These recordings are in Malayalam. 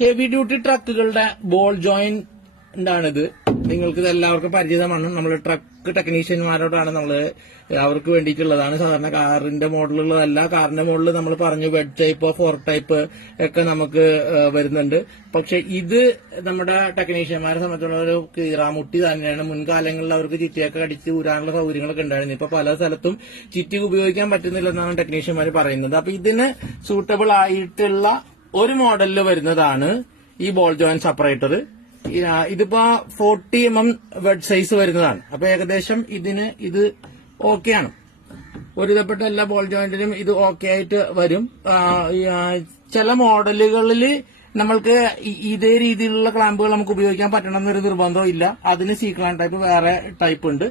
ഹെവി ഡ്യൂട്ടി ട്രക്കുകളുടെ ബോൾ ജോയിന്റ് ആണിത്. നിങ്ങൾക്ക് ഇത് എല്ലാവർക്കും പരിചിതമാണ്. നമ്മൾ ട്രക്ക് ടെക്നീഷ്യന്മാരോടാണ് അവർക്ക് വേണ്ടിയിട്ടുള്ളതാണ്. സാധാരണ കാറിന്റെ മോഡലുള്ളതല്ല. കാറിന്റെ മോഡൽ നമ്മൾ പറഞ്ഞു വെഡ് ടൈപ്പ്, ഫോർക്ക് ടൈപ്പ് ഒക്കെ നമുക്ക് വരുന്നുണ്ട്. പക്ഷെ ഇത് നമ്മുടെ ടെക്നീഷ്യന്മാരെ സംബന്ധിച്ചുള്ള ഒരു കീറാമുട്ടി തന്നെയാണ്. മുൻകാലങ്ങളിൽ അവർക്ക് ചിറ്റിയൊക്കെ അടിച്ച് ഊരാനുള്ള സൗകര്യങ്ങളൊക്കെ ഉണ്ടായിരുന്നു. ഇപ്പൊ പല സ്ഥലത്തും ചിറ്റി ഉപയോഗിക്കാൻ പറ്റുന്നില്ലെന്നാണ് ടെക്നീഷ്യന്മാർ പറയുന്നത്. അപ്പൊ ഇതിന് സൂട്ടബിൾ ആയിട്ടുള്ള ഒരു മോഡലിൽ വരുന്നതാണ് ഈ ബോൾ ജോയിന്റ് സെപ്പറേറ്റർ. ഇതിപ്പോ 40 mm വെഡ് സൈസ് വരുന്നതാണ്. അപ്പൊ ഏകദേശം ഇത് ഓക്കെയാണ്. ഒരുവിധപ്പെട്ട എല്ലാ ബോൾ ജോയിന്റിനും ഇത് ഓക്കെ ആയിട്ട് വരും. ചില മോഡലുകളിൽ നമ്മൾക്ക് ഇതേ രീതിയിലുള്ള ക്ലാമ്പുകൾ നമുക്ക് ഉപയോഗിക്കാൻ പറ്റണമെന്നൊരു നിർബന്ധവും ഇല്ല. അതിന് സി ക്ലാമ്പ് ടൈപ്പ് വേറെ ടൈപ്പ് ഉണ്ട്.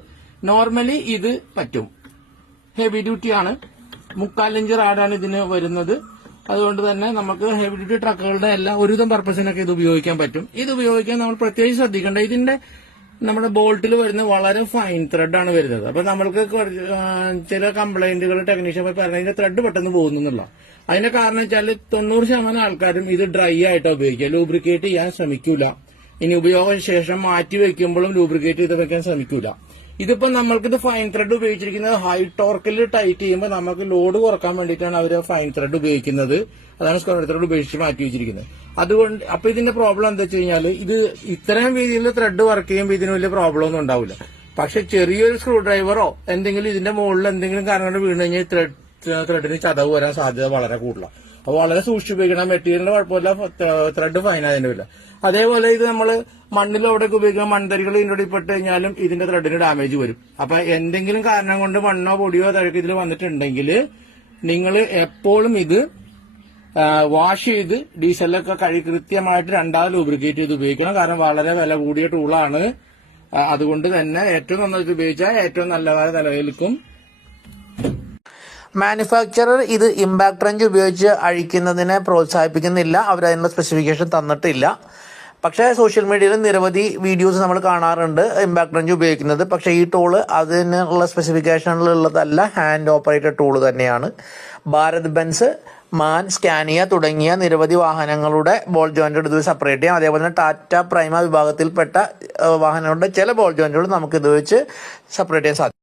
നോർമലി ഇത് പറ്റും. ഹെവി ഡ്യൂട്ടി ആണ്. 3/4 ഇഞ്ച് റാഡാണ് ഇതിന് വരുന്നത്. അതുകൊണ്ട് തന്നെ നമുക്ക് ഹെവി ഡ്യൂട്ടി ട്രക്കുകളുടെ എല്ലാ ഒരുവിധം പർപ്പസിനൊക്കെ ഇത് ഉപയോഗിക്കാൻ പറ്റും. ഇത് ഉപയോഗിക്കാൻ നമ്മൾ പ്രത്യേകിച്ച് ശ്രദ്ധിക്കേണ്ട, ഇതിന്റെ നമ്മുടെ ബോൾട്ടിൽ വരുന്ന വളരെ ഫൈൻ ത്രെഡ് ആണ് വരുന്നത്. അപ്പൊ നമ്മൾക്ക് ചില കംപ്ലൈന്റുകൾ ടെക്നീഷ്യൻ പറഞ്ഞ ഇതിന്റെ ത്രെഡ് പെട്ടെന്ന് പോകുന്നുള്ള. അതിന്റെ കാരണം വെച്ചാൽ 90% ആൾക്കാരും ഇത് ഡ്രൈ ആയിട്ട് ഉപയോഗിക്കുക, ലൂബ്രിക്കേറ്റ് ചെയ്യാൻ ശ്രമിക്കൂല. ഇനി ഉപയോഗ ശേഷം മാറ്റി വെക്കുമ്പോഴും ലൂബ്രിക്കേറ്റ് ചെയ്ത് വെക്കാൻ ശ്രമിക്കൂല. ഇതിപ്പോ നമ്മൾക്കിത് ഫൈൻ ത്രെഡ് ഉപയോഗിച്ചിരിക്കുന്നത് ഹൈ ടോർക്കിൽ ടൈറ്റ് ചെയ്യുമ്പോൾ നമുക്ക് ലോഡ് കുറക്കാൻ വേണ്ടിയിട്ടാണ് അവർ ഫൈൻ ത്രെഡ് ഉപയോഗിക്കുന്നത്. അതാണ് സ്ക്വയർ ത്രെഡ് ഉപയോഗിച്ച് മാറ്റി വെച്ചിരിക്കുന്നത്. അതുകൊണ്ട് അപ്പൊ ഇതിന്റെ പ്രോബ്ലം എന്താ വെച്ച് കഴിഞ്ഞാൽ ഇത് ഇത്രയും രീതിയിൽ ത്രെഡ് വർക്ക് ചെയ്യുമ്പോൾ ഇതിന് വലിയ പ്രോബ്ലം ഒന്നും ഉണ്ടാവില്ല. പക്ഷെ ചെറിയൊരു സ്ക്രൂ ഡ്രൈവറോ എന്തെങ്കിലും ഇതിന്റെ മുകളിൽ എന്തെങ്കിലും കാരണം കൊണ്ട് വീണ് കഴിഞ്ഞാൽ ത്രെഡിന് ചതവ് വരാൻ സാധ്യത വളരെ കൂടുതലാണ്. അപ്പൊ വളരെ സൂക്ഷിച്ച് ഉപയോഗിക്കണം. മെറ്റീരിയലിന്റെ കുഴപ്പമില്ല, ത്രെഡ് ഫൈൻ ആയതിന്റെ ഇല്ല. അതേപോലെ ഇത് നമ്മൾ മണ്ണിൽ അവിടെയൊക്കെ ഉപയോഗിക്കുന്ന മൺതരികൾ ഇതിൻ്റെ പെട്ട് കഴിഞ്ഞാലും ഇതിന്റെ ത്രെഡിന് ഡാമേജ് വരും. അപ്പൊ എന്തെങ്കിലും കാരണം കൊണ്ട് മണ്ണോ പൊടിയോ തഴക്ക് ഇതിൽ വന്നിട്ടുണ്ടെങ്കിൽ നിങ്ങൾ എപ്പോഴും ഇത് വാഷ് ചെയ്ത് ഡീസലൊക്കെ കൃത്യമായിട്ട് രണ്ടാമത് ലൂബ്രിക്കേറ്റ് ചെയ്ത് ഉപയോഗിക്കണം. കാരണം വളരെ വില കൂടിയ ടൂളാണ്. അതുകൊണ്ട് തന്നെ ഏറ്റവും നന്നായിട്ട് ഉപയോഗിച്ചാൽ ഏറ്റവും നല്ല നിലനിൽക്കും. മാനുഫാക്ചറർ ഇത് ഇമ്പാക്ട് റെഞ്ച് ഉപയോഗിച്ച് അഴിക്കുന്നതിനെ പ്രോത്സാഹിപ്പിക്കുന്നില്ല. അവരതിനുള്ള സ്പെസിഫിക്കേഷൻ തന്നിട്ടില്ല. പക്ഷേ സോഷ്യൽ മീഡിയയിൽ നിരവധി വീഡിയോസ് നമ്മൾ കാണാറുണ്ട് ഇമ്പാക്ട് റെഞ്ച് ഉപയോഗിക്കുന്നത്. പക്ഷേ ഈ ടൂള് അതിനുള്ള സ്പെസിഫിക്കേഷനിലുള്ളതല്ല. ഹാൻഡ് ഓപ്പറേറ്റഡ് ടൂള് തന്നെയാണ്. ഭാരത് ബെൻസ്, മാൻ, സ്കാനിയ തുടങ്ങിയ നിരവധി വാഹനങ്ങളുടെ ബോൾ ജോയിന്റുകൾ ഇത് സെപ്പറേറ്റ് ചെയ്യാം. അതേപോലെ തന്നെ ടാറ്റ പ്രൈമ വിഭാഗത്തിൽപ്പെട്ട വാഹനങ്ങളുടെ ചില ബോൾ ജോയിന്റുകൾ നമുക്ക് ഇത് വെച്ച് സെപ്പറേറ്റ് ചെയ്യാൻ സാധിക്കും.